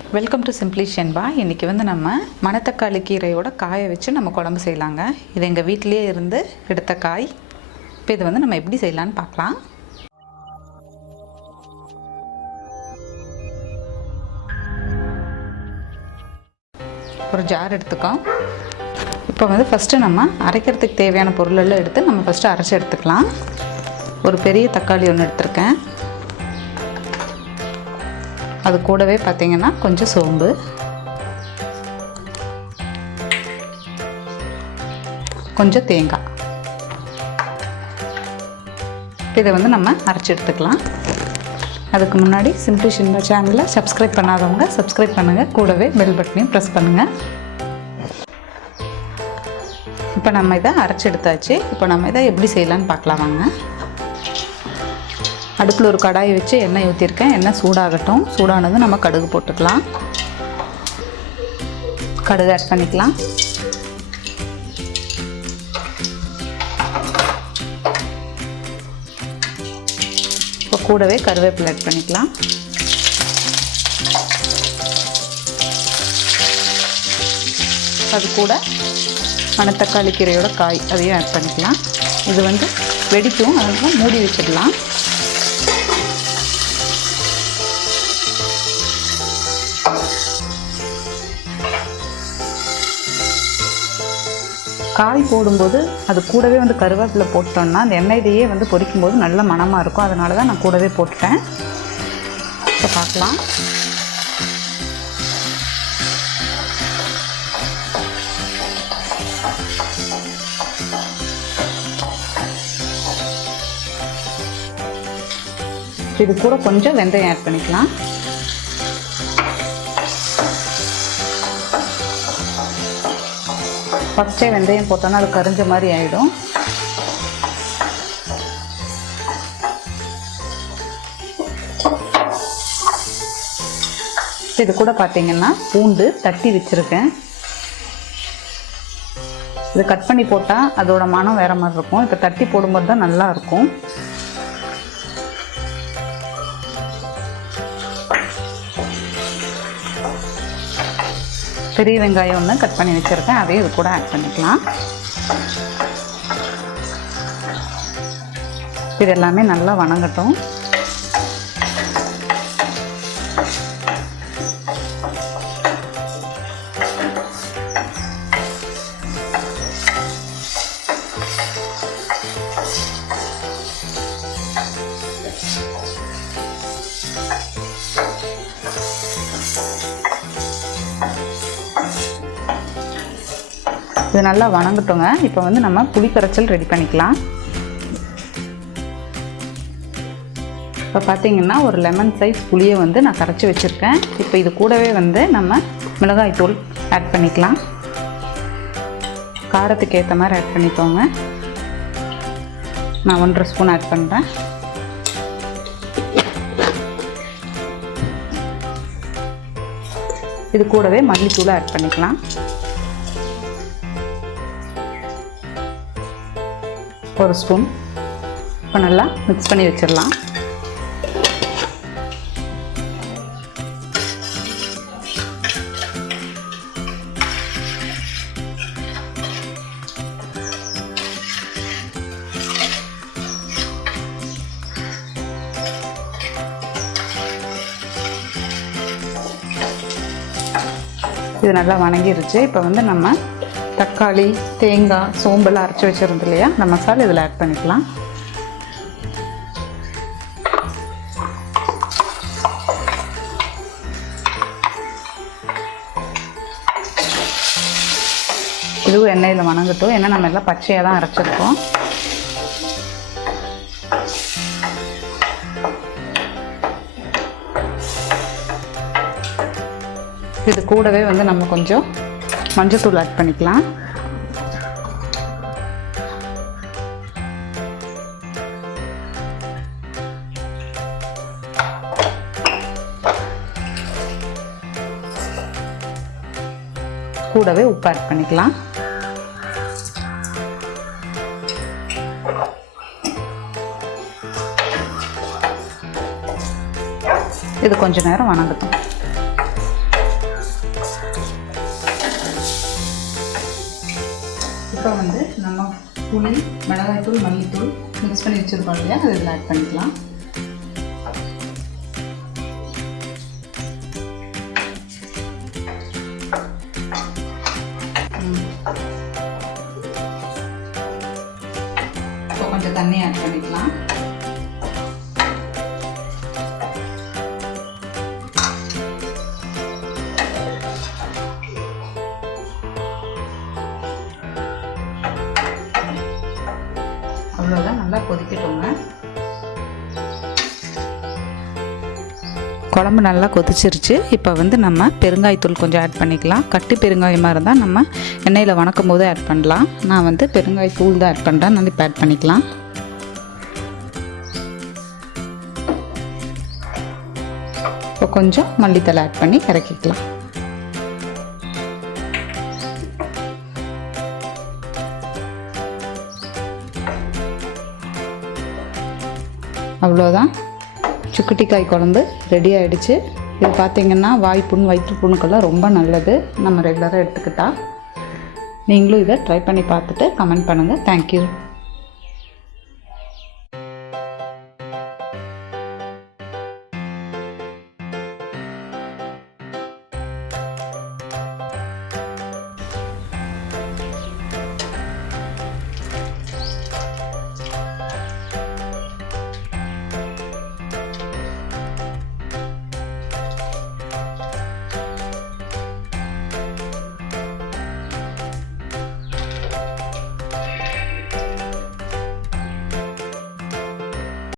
Welcome to simply Shenba. இன்றைக்கி நம்ம மணத்தக்காளி கீரையோட காயை வச்சு நம்ம குழம்பு செய்யலாங்க. இது எங்கள் வீட்டிலேயே இருந்து எடுத்த காய். இப்போ இது நம்ம எப்படி செய்யலான்னு பார்க்கலாம். ஒரு ஜார் எடுத்துக்கோம். இப்போ ஃபஸ்ட்டு நம்ம அரைக்கிறதுக்கு தேவையான பொருளெல்லாம் எடுத்து நம்ம ஃபஸ்ட்டு அரைச்சி எடுத்துக்கலாம். ஒரு பெரிய தக்காளி ஒன்று எடுத்திருக்கேன். அது கூடவே பார்த்திங்கன்னா கொஞ்சம் சோம்பு, கொஞ்சம் தேங்காய். இதை நம்ம அரைச்சி எடுத்துக்கலாம். அதுக்கு முன்னாடி சிம்பிளி ஷென்பா சேனலை சப்ஸ்கிரைப் பண்ணாதவங்க சப்ஸ்கிரைப் பண்ணுங்கள். கூடவே பெல் பட்டனையும் ப்ரெஸ் பண்ணுங்கள். இப்போ நம்ம இதை அரைச்சி எடுத்தாச்சு. இப்போ நம்ம இதை எப்படி செய்யலான்னு பார்க்கலாம் வாங்க. அடுப்பில் ஒரு கடாயை வச்சு எண்ணெய் ஊற்றிருக்கேன். எண்ணெய் சூடாகட்டும். சூடானது நம்ம கடுகு போட்டுக்கலாம். கடுகு ஆட் பண்ணிக்கலாம். இப்போ கூடவே கருவேப்பிலை ஆட் பண்ணிக்கலாம். அது கூட மணத்தக்காளி கீரையோட காய் அதையும் ஆட் பண்ணிக்கலாம். இது வெடிக்கும், அதனால மூடி வச்சிடலாம். காய் போடும்போது அது கூடவே கருவேப்பிலை போட்டோம்னா அந்த எண்ணெயிலேயே பொரிக்கும் போது நல்ல மணமாக இருக்கும். அதனால தான் நான் கூடவே போட்டுட்டேன். இப்போ பார்க்கலாம். இது கூட கொஞ்சம் வெந்தயம் ஆட் பண்ணிக்கலாம். ஃபஸ்ட்டே வெந்தயம் போட்டோன்னா அது கரிஞ்ச மாதிரி ஆகிடும். இது கூட பார்த்தீங்கன்னா பூண்டு தட்டி வச்சுருக்கேன். இது கட் பண்ணி போட்டால் அதோட மனம் வேறு மாதிரி இருக்கும். இப்போ தட்டி போடும்போது தான் நல்லா இருக்கும். பெரிய வெங்காயம் ஒன்று கட் பண்ணி வச்சுருக்கேன். அதையும் இது கூட ஆட் பண்ணிக்கலாம். இது எல்லாமே நல்லா வணங்கட்டும். இது நல்லா வணங்கட்டுங்க. இப்போ நம்ம புளி கரைச்சல் ரெடி பண்ணிக்கலாம். இப்போ பார்த்தீங்கன்னா ஒரு லெமன் சைஸ் புளியை நான் கரைச்சி வச்சுருக்கேன். இப்போ இது கூடவே நம்ம மிளகாய் தூள் ஆட் பண்ணிக்கலாம். காரத்துக்கு ஏற்ற மாதிரி ஆட் பண்ணிக்கோங்க. நான் 1.5 ஸ்பூன் ஆட் பண்ணுறேன். இது கூடவே மல்லித்தூளை ஆட் பண்ணிக்கலாம். ஒரு ஸ்பூன். இப்போ நல்லா மிக்ஸ் பண்ணி வச்சிடலாம். இது நல்லா வணங்கிருச்சு. இப்போ நம்ம தக்காளி, தேங்காய், சோம்பெல்லாம் அரைச்சி வச்சுருந்தோம் இல்லையா, அந்த மசாலா இதில் ஆட் பண்ணிக்கலாம். இதுவும் எண்ணெயில் வணங்கட்டும். ஏன்னா நம்ம எல்லாம் பச்சையாக தான் அரைச்சிருக்கோம். இது கூடவே நம்ம கொஞ்சம் மஞ்சத்தூள் ஆட் பண்ணிக்கலாம். கூடவே உப்பு ஆட் பண்ணிக்கலாம். இது கொஞ்ச நேரம் வணங்கட்டும். இப்போ வந்து நம்ம புளி, மிளகாய்த்தூள், மல்லித்தூள் மிக்ஸ் பண்ணி வச்சுருக்கோம் இல்லையா, அது இதில் ஆட் பண்ணிக்கலாம். இப்போ கொஞ்சம் தண்ணி ஆட் பண்ணிக்கலாம். அவ்வளோதான், நல்லா கொதிக்கட்டுங்க. குழம்பு நல்லா கொதிச்சிருச்சு. இப்போ வந்து நம்ம பெருங்காயத்தூள் கொஞ்சம் ஆட் பண்ணிக்கலாம். கட்டி பெருங்காயமாக இருந்தால் நம்ம எண்ணெயில் வணக்கும் போது ஆட் பண்ணலாம். நான் வந்து பெருங்காயத்தூள் தான் ஆட் பண்ணுறேன். நல்லா இப்போ ஆட் பண்ணிக்கலாம். இப்போ கொஞ்சம் மல்லித்தலை ஆட் பண்ணி இறக்கிக்கலாம். அவ்வளோதான், சுக்குட்டிக்காய் குழம்பு ரெடி ஆகிடுச்சு. இது பார்த்திங்கன்னா வாய்ப்புண், வயிற்றுப்புண்ணுக்கெல்லாம் ரொம்ப நல்லது. நம்ம ரெகுலராக எடுத்துக்கிட்டால் நீங்களும் இதை ட்ரை பண்ணி பார்த்துட்டு கமெண்ட் பண்ணுங்கள். தேங்க்யூ.